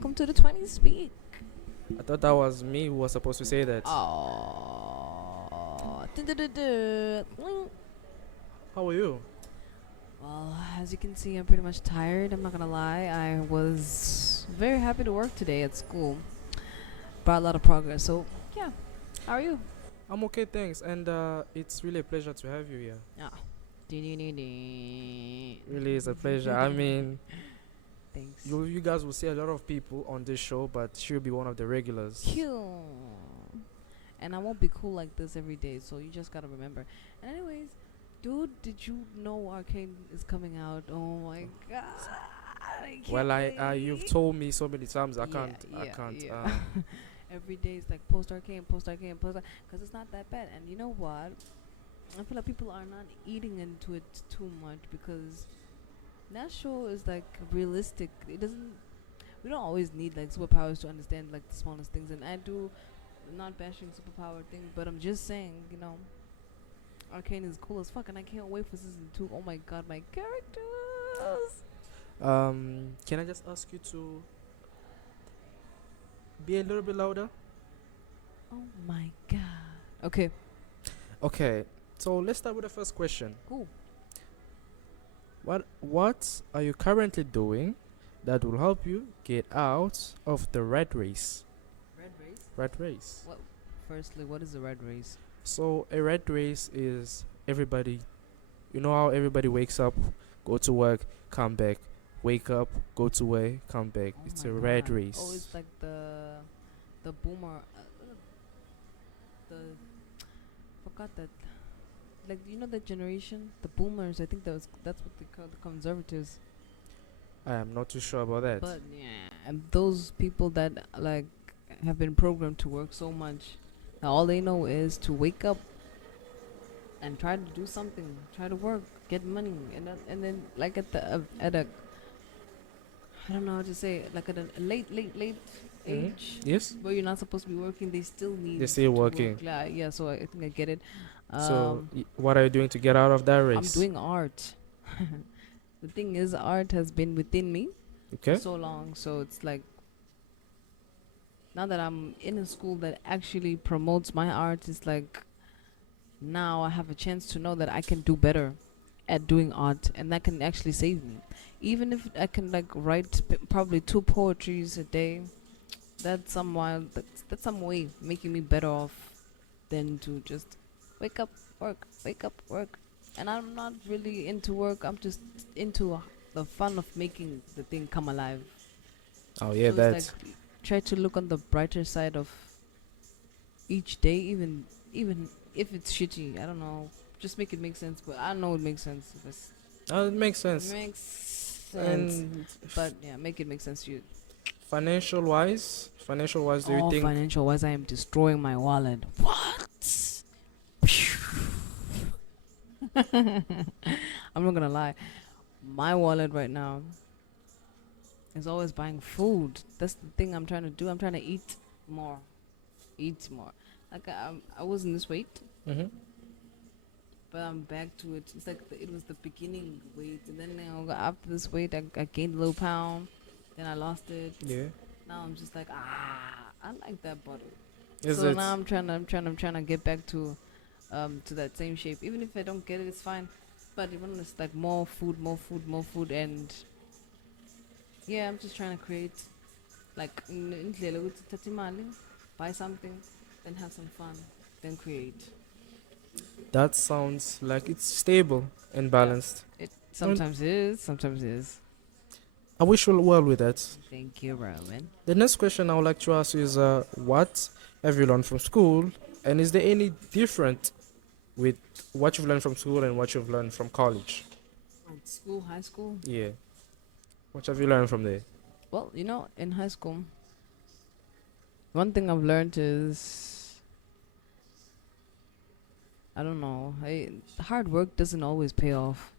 welcome to the 20 Speak. I thought that was me who was supposed to say that. Oh. How are you? Well, as you can see, I'm pretty much tired. I'm not gonna lie. I was very happy to work today at school. Brought a lot of progress. So, yeah. How are you? I'm okay, thanks. And it's really a pleasure to have you here. Ah. Really is a pleasure. I mean, Thanks. you guys will see a lot of people on this show, but she'll be one of the regulars. Cute. And I won't be cool like this every day, so you just gotta remember. And anyways, dude, did you know Arcane is coming out? Oh my god! I can't Well, you've wait. told me so many times. I Yeah, can't. yeah. Every day it's like post Arcane, because it's not that bad. And you know what? I feel like people are not eating into it too much because that show is like realistic. It doesn't. We don't always need like superpowers to understand like the smallest things. And I do not bashing superpower thing, but I'm just saying, Arcane is cool as fuck, and I can't wait for season 2. Oh my god, my characters! Can I just ask you to be a little bit louder? Oh my god. Okay, Okay. So let's start with the first question. cool. What are you currently doing that will help you get out of the rat race? Red race? Rat race. What? Firstly, what is the red race? So a rat race is everybody. You know how everybody wakes up, go to work, come back, wake up, go to work, come back. Oh It's my a rat god. race. Oh, it's like the boomer. The forgot that. Like that generation, the boomers. I think that's what they call the conservatives. I am not too sure about that. But yeah, and those people that like have been programmed to work so much, now all they know is to wake up and try to do something, try to work, get money, and then like at a I don't know how to say it, like at a late Mhm. age Yes. where you're not supposed to be working, they still need They're still to working. work. Yeah, so I think I get it. So Um, what are you doing to get out of that race? I'm doing art. The thing is, art has been within me for Okay. so long, so it's like now that I'm in a school that actually promotes my art, it's like now I have a chance to know that I can do better at doing art, and that can actually save me. Even if I can like write probably 2 poetries a day, that's some while that's some way making me better off than to just wake up, work. And I'm not really into work. I'm just into the fun of making the thing come alive. Oh yeah, So it's that. like try to look on the brighter side of each day, even if it's shitty. I don't know. Just make it make sense. But I know it makes sense. It makes It sense. makes sense. And But yeah, make it make sense to you. financial wise, do you Oh, think? financial wise, I am destroying my wallet. What? I'm not gonna lie. My wallet right now is always buying food. That's the thing I'm trying to do. I'm trying to eat more. Eat more. Like I was in this weight, Mm-hmm. but I'm back to it. It's like it was the beginning weight, and then after this weight, I gained a little pound. Then I lost it. Yeah. Now I'm just like I like that body. Is So it? now I'm trying to get back to that same shape. Even if I don't get it, it's fine. But even it's like more food, and yeah, I'm just trying to create like indlela ukuthi uthathe imali, buy something, then have some fun, then create. That sounds like it's stable and Yeah. balanced. It sometimes is, sometimes is. I wish you well with that. Thank you, Roman. The next question I would like to ask you is, what have you learned from school, and is there any different with what you've learned from school and what you've learned from college? Like school, high school. Yeah. What have you learned from there? Well, in high school, one thing I've learned is I don't know. Hard work doesn't always pay off.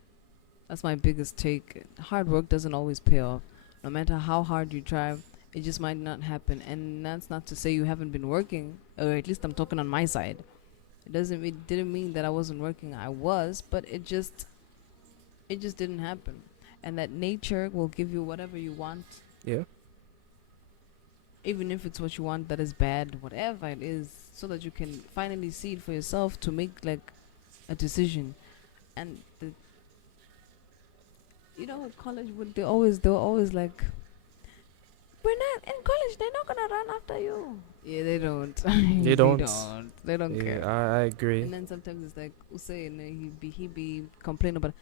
That's my biggest take. Hard work doesn't always pay off. No matter how hard you try, it just might not happen. And that's not to say you haven't been working, or at least I'm talking on my side. It didn't mean that I wasn't working. I was, but it just didn't happen. And that nature will give you whatever you want Yeah. even if it's what you want that is bad, whatever it is, so that you can finally see it for yourself to make like a decision. And with college, they were always like, we're not in college. They're not gonna run after you. Yeah, they don't. They They don't. don't. They don't Yeah, care. I agree. And then sometimes it's like Usay, and he be complaining about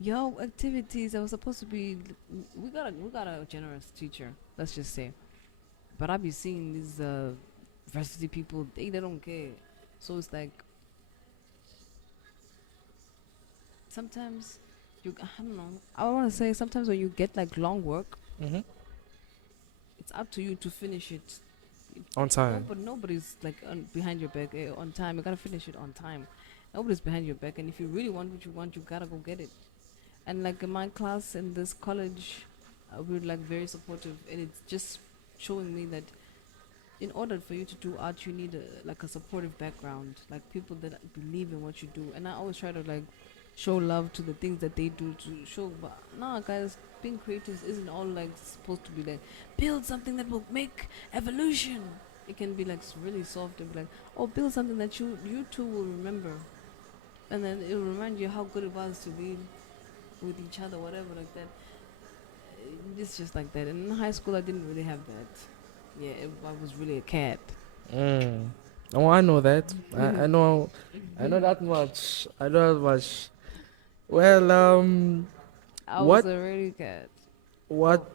yo activities. I was supposed to be. We got a generous teacher. Let's just say. But I be seeing these varsity people. They don't care. So it's like sometimes I don't know. I want to say sometimes when you get like long work, Hmm. it's up to you to finish it. On time. Nobody's like behind your back on time. You gotta finish it on time. Nobody's behind your back, and if you really want what you want, you gotta go get it. And like in my class in this college, we're like very supportive, and it's just showing me that in order for you to do art, you need like a supportive background, like people that believe in what you do. And I always try to like show love to the things that they do to show. But nah, guys, being creative isn't all like supposed to be like build something that will make evolution. It can be like really soft and be like, oh, build something that you too will remember, and then it will remind you how good it was to be with each other, whatever, like that. It's just like that. And in high school, I didn't really have that. Yeah, I was really a cat. Mm. Oh, I know that. I know. I know that much. I know that much. Well, I was what a really cat. what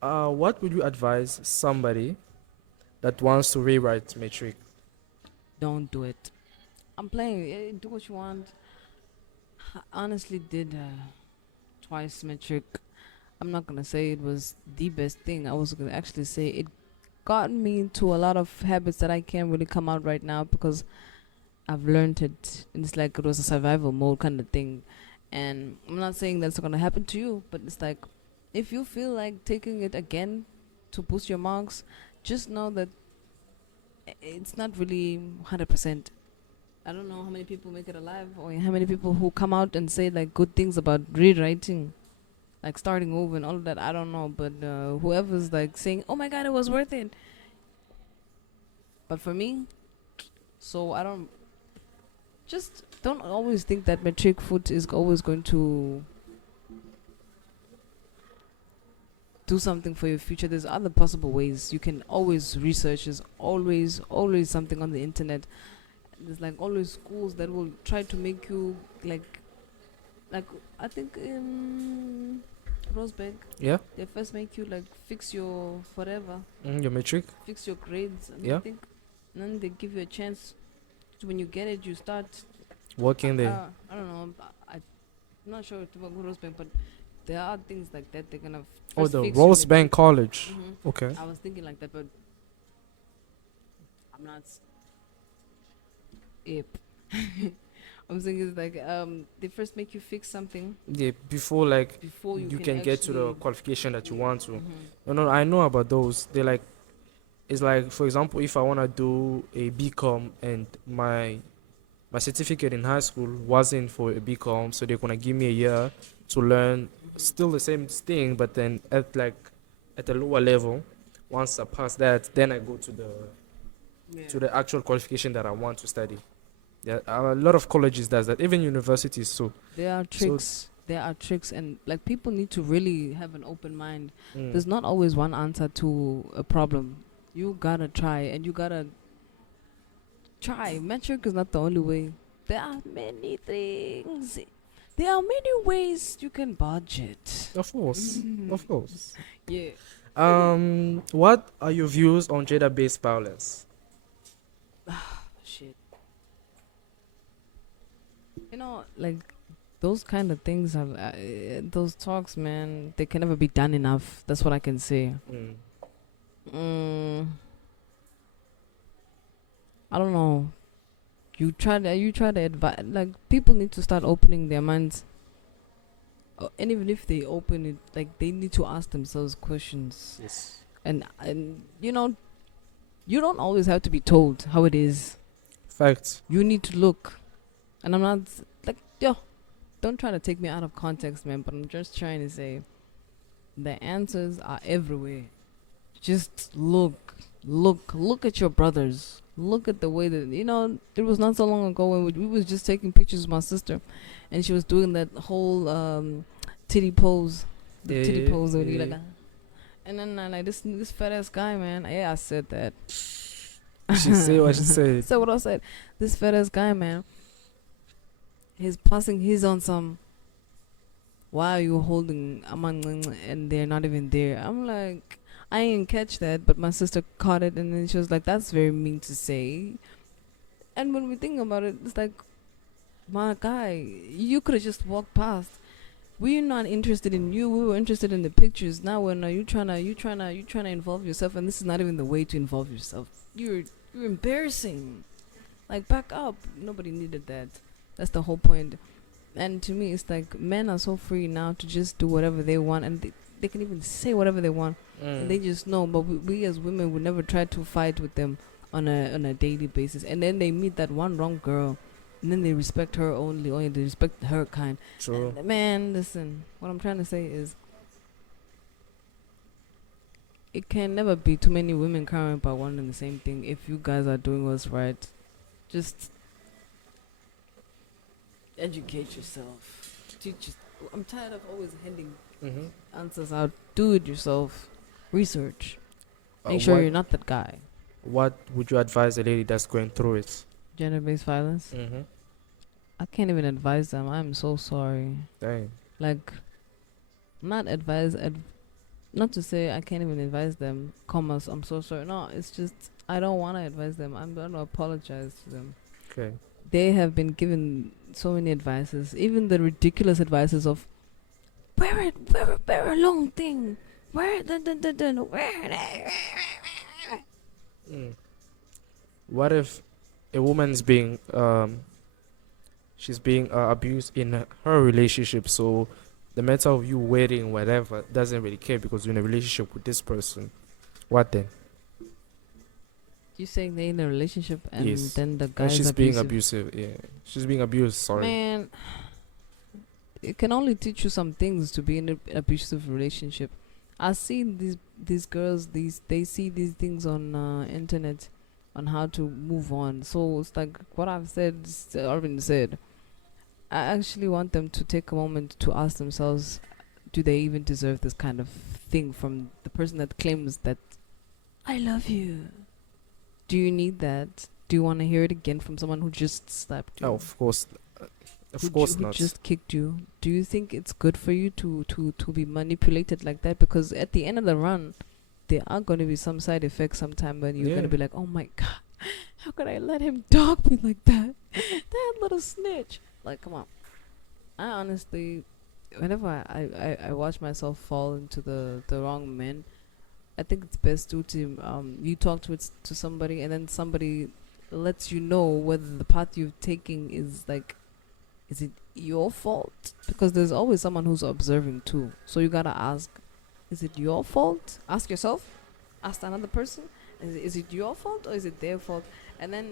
what would you advise somebody that wants to rewrite metric? Don't do it. I'm playing. Do what you want. I honestly did twice metric. I'm not gonna say it was the best thing. I was gonna actually say it got me into a lot of habits that I can't really come out right now because I've learned it. And it's like it was a survival mode kind of thing. And I'm not saying that's gonna happen to you, but it's like if you feel like taking it again to boost your marks, just know that it's not really 100%. I don't know how many people make it alive or how many people who come out and say like good things about rewriting, like starting over and all of that. I don't know, but whoever's like saying, "Oh my God, it was worth it," but for me, so I don't just don't always think that metric food is always going to do something for your future. There's other possible ways. You can always research. There's always something on the internet. There's like always schools that will try to make you like I think in Rosebank Yeah. they first make you like fix your whatever, Your metric. fix your grades, and I Yeah. think and then they give you a chance. To when you get it, you start. Working there. I don't know. I'm not sure about Rosebank, but there are things like that. They're gonna Oh, first the fix your Rosebank metric. College. Hmm. Okay. I was thinking like that, but I'm not. Yep. I'm saying it's like they first make you fix something Yeah, before like before you you can can get to the actually. qualification that you want to. Hmm. No, no, I know about those. They like it's like for example, if I wanna do a BCom and my certificate in high school wasn't for a BCom, so they're gonna give me a year to learn still the same thing, but then at a lower level. Once I pass that, then I go Yeah. to the actual qualification that I want to study. Yeah, a lot of colleges does that, even universities. So, There are so tricks. There are tricks, and like people need to really have an open mind. mm, There's not always one answer to a problem. You gotta try, and you gotta try. Metric is not the only way. There are many things. There are many ways you can budget. of course, of course. Yeah. What are your views on gender-based violence? Shit. Like those kind of things are those talks, man. They can never be done enough. That's what I can say. Mm. Mm, I don't know. You try to advise. Like people need to start opening their minds. And even if they open it, like they need to ask themselves questions. Yes. And you don't always have to be told how it is. Facts. You need to look. And I'm not like yo. Don't try to take me out of context, man. But I'm just trying to say the answers are everywhere. Just look at your brothers. Look at the way that it was not so long ago when we was just taking pictures with my sister, and she was doing that whole titty pose, the Yeah, titty yeah, pose when you yeah. like, and then I like this fat ass guy, man. Yeah, I said that. She say what she said. So what I said, this fat ass guy, man. He's passing. He's on some. Why are you holding among and they're not even there? I'm like, I didn't catch that, but my sister caught it, and then she was like, "That's very mean to say." And when we think about it, it's like, my guy, you could have just walked past. We're not interested in you. We were interested in the pictures. Now when you trying to involve yourself, and this is not even the way to involve yourself. You're embarrassing. Like, back up. Nobody needed that. That's the whole point. And to me, it's like men are so free now to just do whatever they want, and they can even say whatever they want, and they just know. But we as women would never try to fight with them on a daily basis, and then they meet that one wrong girl, and then they respect her only they respect her kind. True. And man, listen, what I'm trying to say is, it can never be too many women crying about one and the same thing. If you guys are doing what's right, just educate yourself. Teach. I'm tired of always handing Mm-hmm. answers out. Do it yourself. Research. Make sure you're not that guy. What would you advise a lady that's going through it? Gender-based violence. Mm-hmm. I can't even advise them. I'm so sorry. Dang. Like, not advise. Not to say I can't even advise them. Commas. I'm so sorry. No, it's just I don't want to advise them. I'm going to apologize to them. Okay. They have been given so many advices, even the ridiculous advices of wear a long thing, wear wear. Mm. What if a woman's being she's being abused in her relationship? So the matter of you wearing whatever doesn't really care because you're in a relationship with this person. What then? You saying they're in a relationship and Yes. then the And guy's she's being abusive. abusive. Yeah, she's being abused. Sorry. Man, it can only teach you some things to be in an abusive relationship. I've seen these girls. They see these things on internet on how to move on. So it's like what I've said, already said. I actually want them to take a moment to ask themselves, do they even deserve this kind of thing from the person that claims that I love you? Do you need that? Do you want to hear it again from someone who just slapped you? Oh, of course. Of who, course who not. just kicked you? Do you think it's good for you to be manipulated like that? Because at the end of the run, there are going to be some side effects sometime when you're Yeah. going to be like, oh my God, how could I let him dog me like that? That little snitch. Like, come on. I honestly, whenever I watch myself fall into the wrong men, I think it's best to you talk to somebody, and then somebody lets you know whether the path you're taking is like, is it your fault? Because there's always someone who's observing too. So you gotta ask, is it your fault? Ask yourself, ask another person, is it your fault or is it their fault? And then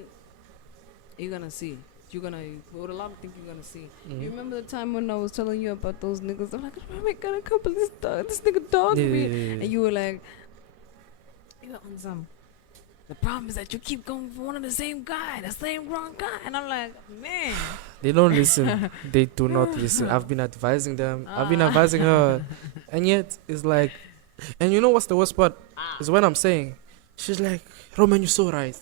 you're gonna see. With a lot of things you're gonna see. You remember the time when I was telling you about those niggas? I'm like, oh my God, I can't believe this nigga dogged me. And you were like, you're on some. The problem is that you keep going for one of the same guy, the same wrong guy. And I'm like, man. They don't listen. They do not listen. I've been advising them. I've been advising her. And yet, it's like, and you know what's the worst part? Is when I'm saying, she's like, Roman, you're so right.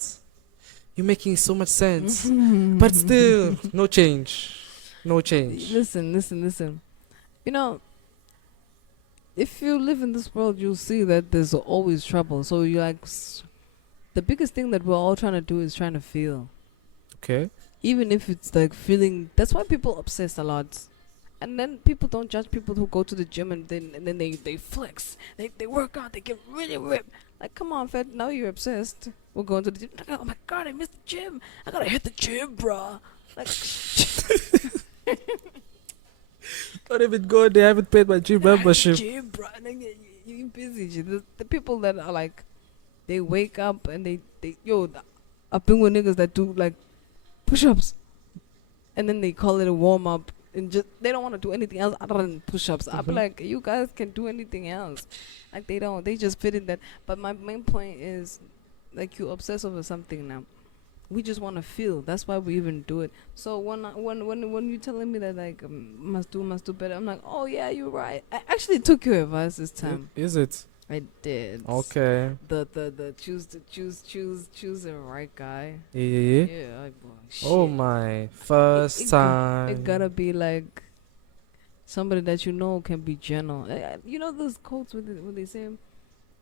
You're making so much sense. But still, no change. No change. Listen. You know, if you live in this world, you'll see that there's always trouble. So you're like, the biggest thing that we're all trying to do is trying to feel. Okay. Even if it's like feeling, that's why people obsess a lot. And then people don't judge people who go to the gym and then they flex. They work out, they get really ripped. Like, come on, Fed, now you're obsessed. We're going to the gym. Like, oh my God, I missed the gym. I gotta hit the gym, bruh. Like, Don't even go there. I haven't paid my gym membership. Gym, bruh. And then you're busy. The people that are like, they wake up and I've been with niggas that do like push-ups. And then they call it a warm-up. and just they don't want to do anything else other than push-ups. I'll be Mm-hmm. like, you guys can do anything else. Like they don't. They just fit in that. But my main point is, like, you obsess over something now. We just want to feel. That's why we even do it. So when you telling me that like must do better, I'm like, oh yeah, you're right. I actually took your advice this time. Is it? I did. Okay. The choose the right guy. Yeah, yeah, yeah. Yeah, boy, Oh shit. my, It, first it, go- it gotta time. be like somebody that you know can be gentle. You know those quotes when they say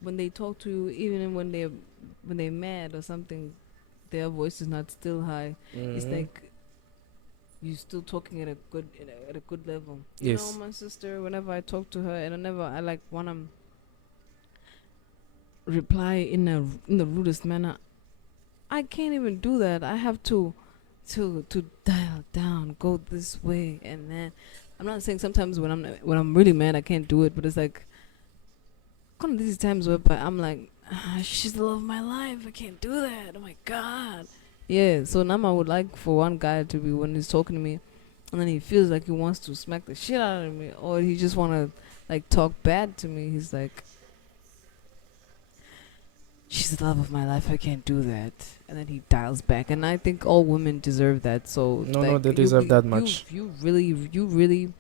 when they talk to you, even when they're mad or something, their voice is not still high. It's Mm-hmm. like you still talking at a good level. You know, Yes. my sister. Whenever I talk to her, and I like wanna reply in the rudest manner. I can't even do that. I have to dial down, go this way, and then I'm not saying sometimes when I'm really mad I can't do it, but it's like one of these times where but I'm like, she's the love of my life. I can't do that. Oh my god. Yeah. So now I would like for one guy to be when he's talking to me, and then he feels like he wants to smack the shit out of me, or he just wanna like talk bad to me. He's like, she's the love of my life. I can't do that. And then he dials back. And I think all women deserve that. So No, no, like they deserve that much. you really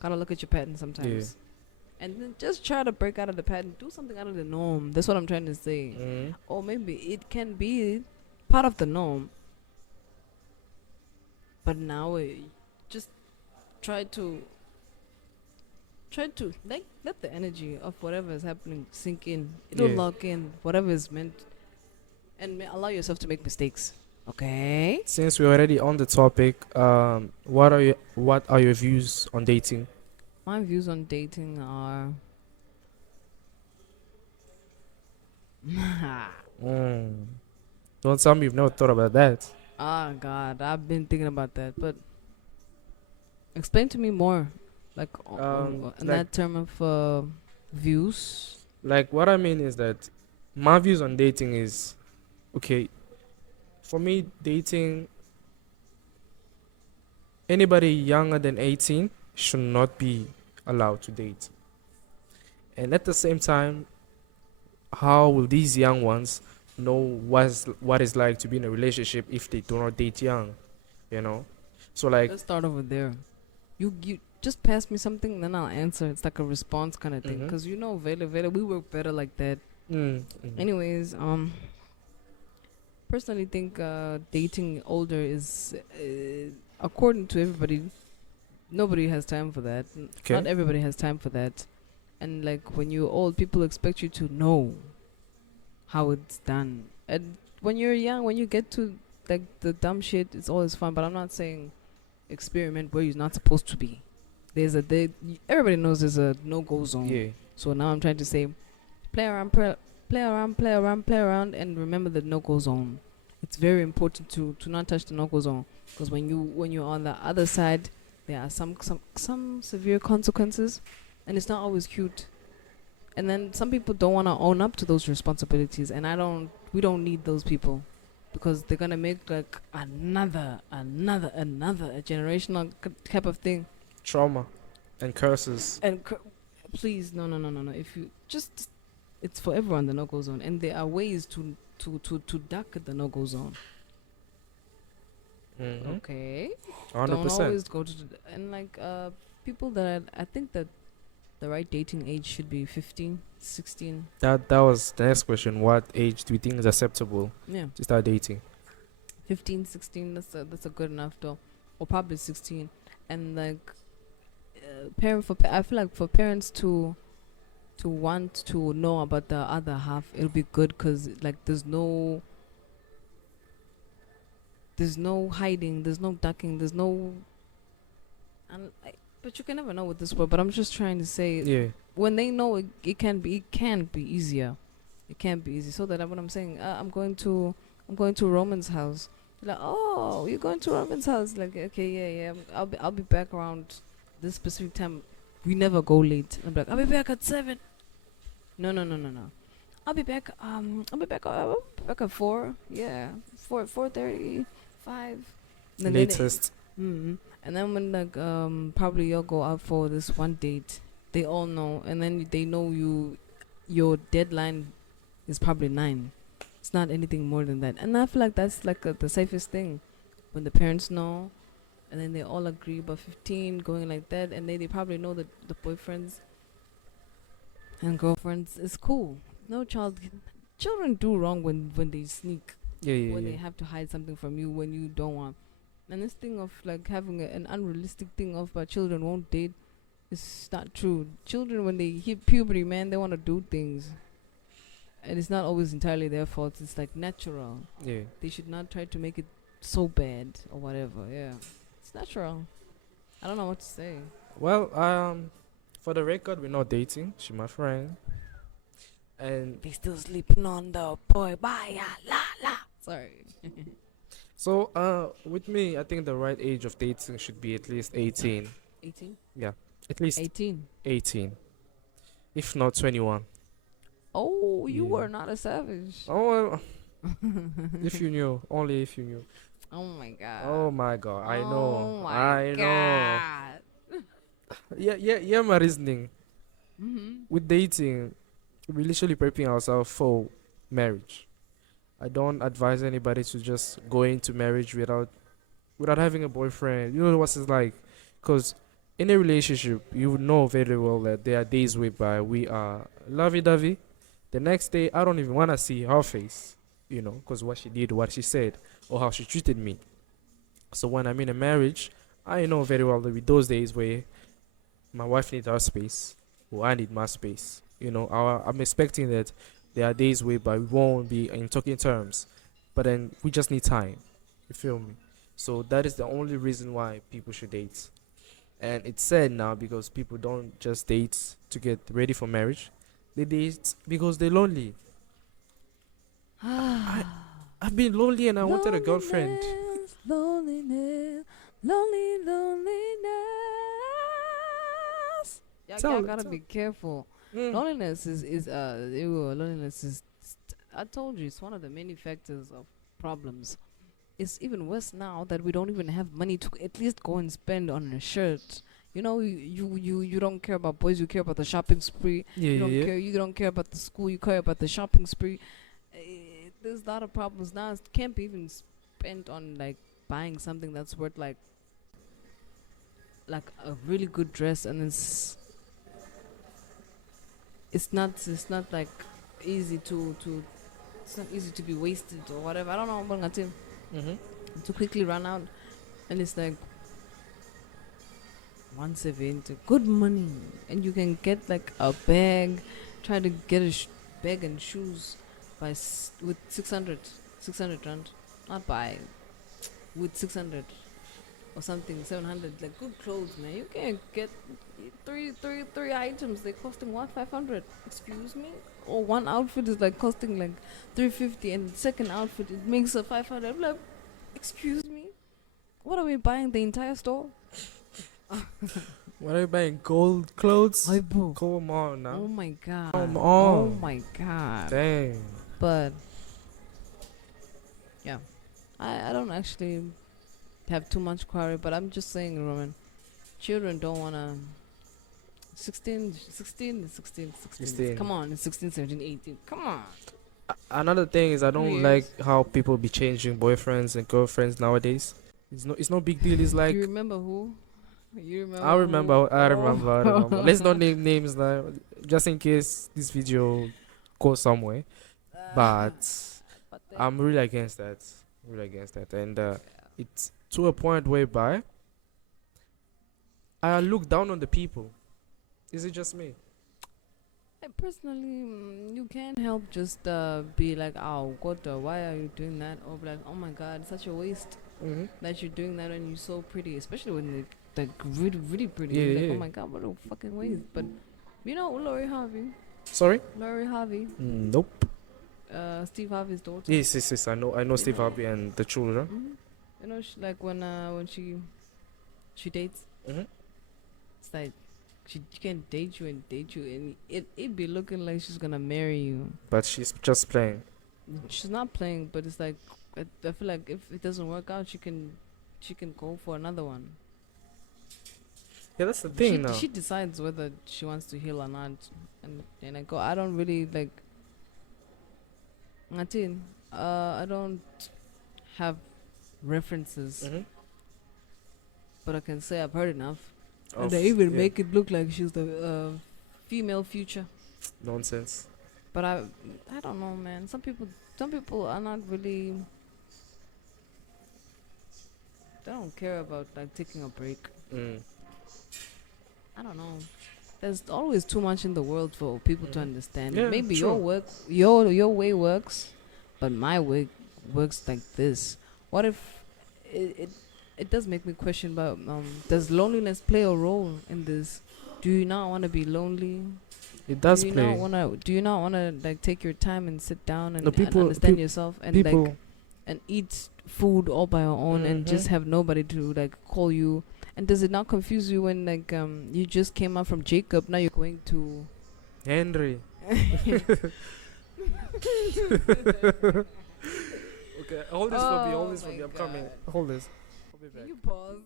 gotta look at your pattern Yeah. sometimes. And then just try to break out of the pattern. Do something out of the norm. That's what I'm trying to say. Mm. Or maybe it can be part of the norm. But now just try to like let the energy of whatever is happening sink in. It'll Yeah. lock in whatever is meant and allow yourself to make mistakes. Okay. Since we're already on the topic, what are your views on dating? My views on dating are Mm. Don't tell me you've never thought about that. ah God, I've been thinking about that. But explain to me more, like in Like, that term of views. what I mean is that my views on dating is okay. For me, dating anybody younger than 18 should not be allowed to date. And at the same time, how will these young ones know what is like to be in a relationship if they do not date young? You know, so like, Let's start over there. You just pass me something, then I'll answer. It's like a response kind of thing. mm-hmm. Cause you know, Vela, we work better like that. Mm-hmm. Anyways, personally think dating older is according to everybody. Nobody has time for that. Okay. Not everybody has time for that. And like when you're old, people expect you to know how it's done. And when you're young, when you get to like the dumb shit, it's always fun. But I'm not saying experiment where you're not supposed to be. Everybody knows there's a no go zone. Yeah. So now I'm trying to say, play around, and remember the no go zone. It's very important to not touch the no go zone because when you're on the other side, there are some severe consequences, and it's not always cute. And then some people don't want to own up to those responsibilities, and we don't need those people because they're gonna make like another a generational type of thing. Trauma and curses. And please, no. If you just, it's for everyone the no go zone, and there are ways to duck the no go zone. Mm-hmm. Okay, don't 100%. always go to and like people that I think that the right dating age should be 15, 16. That was the next question. What age do you think is acceptable Yeah, to start dating? 15, 16. That's a good enough though, or probably 16. And like I feel like for parents to want to know about the other half, it'll be good because like there's no hiding, there's no ducking, there's no but you can never know with this word. But I'm just trying to say Yeah. when they know it can be easier. It can be easy. So that what I'm saying, I'm going to Roman's house. They're like, oh, you're going to Roman's house? Like, okay, yeah. I'll be back around this specific time. We never go late. I'm like, I'll be back at 7. No. I'll be back at 4. Yeah, 4:30, 5. And then Latest. mm And then when like probably you'll go out for this one date, they all know, and then they know your deadline is probably 9. It's not anything more than that, and I feel like that's like the safest thing when the parents know, and then they all agree about 15 going like that, and they probably know that the boyfriends and girlfriends is cool. No child, children do wrong when they sneak, Yeah, yeah, when yeah. they have to hide something from you when you don't want. And this thing of like having an unrealistic thing of children won't date is not true. Children when they hit puberty, man, they want to do things, and it's not always entirely their fault. It's like natural. Yeah. They should not try to make it so bad or whatever. Yeah, it's natural. I don't know what to say. Well, for the record, we're not dating. She's my friend, and They still sleeping on the boy. Bye, ya, la la. Sorry. so with me, I think the right age of dating should be at least 18. 18. Yeah, at least 18. 18, if not 21. Oh, you Yeah. were not a savage. Oh, well, if you knew, only if you knew. Oh my god. Oh my god, I know, Oh my I know. god. Yeah, yeah, yeah. My reasoning Mm-hmm. with dating, we're literally preparing ourselves for marriage. I don't advise anybody to just go into marriage without having a boyfriend. You know what it's like, because in a relationship, you would know very well that there are days whereby we are lovey-dovey. The next day, I don't even want to see her face, because what she did, what she said, or how she treated me. So when I'm in a marriage, I know very well that with those days where my wife needs her space, or I need my space. I'm expecting that there are days whereby we won't be in talking terms, but then we just need time. You feel me? So that is the only reason why people should date. And it's sad now because people don't just date to get ready for marriage. They date because they're lonely. I I've been lonely and I wanted a girlfriend. Loneliness, lonely, loneliness. Y'all gotta be careful. Mm. Loneliness loneliness is. I told you, it's one of the many factors of problems. It's even worse now that we don't even have money to at least go and spend on a shirt. You don't care about boys. You care about the shopping spree. Yeah, You yeah, don't yeah. care. You don't care about the school. You care about the shopping spree. There's a lot of problems now. It can't be even spent on like buying something that's worth like a really good dress, and it's not like easy to it's not easy to be wasted or whatever. I don't know what I'm gonna Mm-hmm. to quickly run out, and it's like 170 good money, and you can get like a bag. Try to get a bag and shoes with 600 rand, not by with 600 or something, 700, like good clothes, man. You can't get three items. They're costing what, 500? Excuse me. Or one outfit is like costing like 350, and the second outfit it makes a 500. I'm like, excuse me. What are we buying? The entire store? What are you buying? Gold clothes? Ay, boo. Come on now. Oh my god. Come Oh on. my god. Dang. But yeah, I don't actually have too much query, but I'm just saying, Roman, children don't wanna 16, 16, 16, 16. 16. Come on, it's 16, 17, 18. Come on. Another thing is I 2 don't years. like how people be changing boyfriends and girlfriends nowadays. It's no big deal. It's like You remember who? You remember? I remember, who? I remember, I remember. Oh. Let's not name names now, just in case this video goes somewhere. But But then, I'm really against that. Really against that. And it's to a point whereby I look down on the people. Is it just me? personally, you can't help just be like, oh, God, why are you doing that? Or be like, oh my God, it's such a waste Mm-hmm. that you're doing that when you're so pretty, especially when they're like really, really pretty. Yeah, You're like, yeah. oh my God, what a fucking waste. But you know, Lori Harvey, Sorry? Nope. Steve Harvey's daughter. Yes, yes, yes. I know Steve know. Harvey and the children. Hmm. You know, like when she dates, Mm-hmm. it's like she can't date you, and it be looking like she's gonna marry you. But she's just playing. She's not playing, but it's like I feel like if it doesn't work out, she can go for another one. Yeah, that's the She thing now. she decides whether she wants to heal or not, and I go. I don't really like. Martin, I don't have references, Mm-hmm. but I can say I've heard enough. And they Of even yeah, make it look like she's the female future. nonsense. But I don't know, man. Some people are not really. They don't care about like taking a break. Mm. I don't know. There's always too much in the world for people to Mm-hmm. understand. Yeah, Maybe true. your way works, but my way works like this. What if it it does make me question about does loneliness play a role in this? Do you not want to be lonely? It does play. Do you not wanna like take your time and sit down No, and people, understand yourself and like people. and eat food all by your own and Mm-hmm. just have nobody to like call you? And does it not confuse you when like you just came out from Jacob, now you're going to Henry. Okay, hold this for me. Hold Oh this for my me. I'm coming. god. Hold this. I'll be back. Can you pause?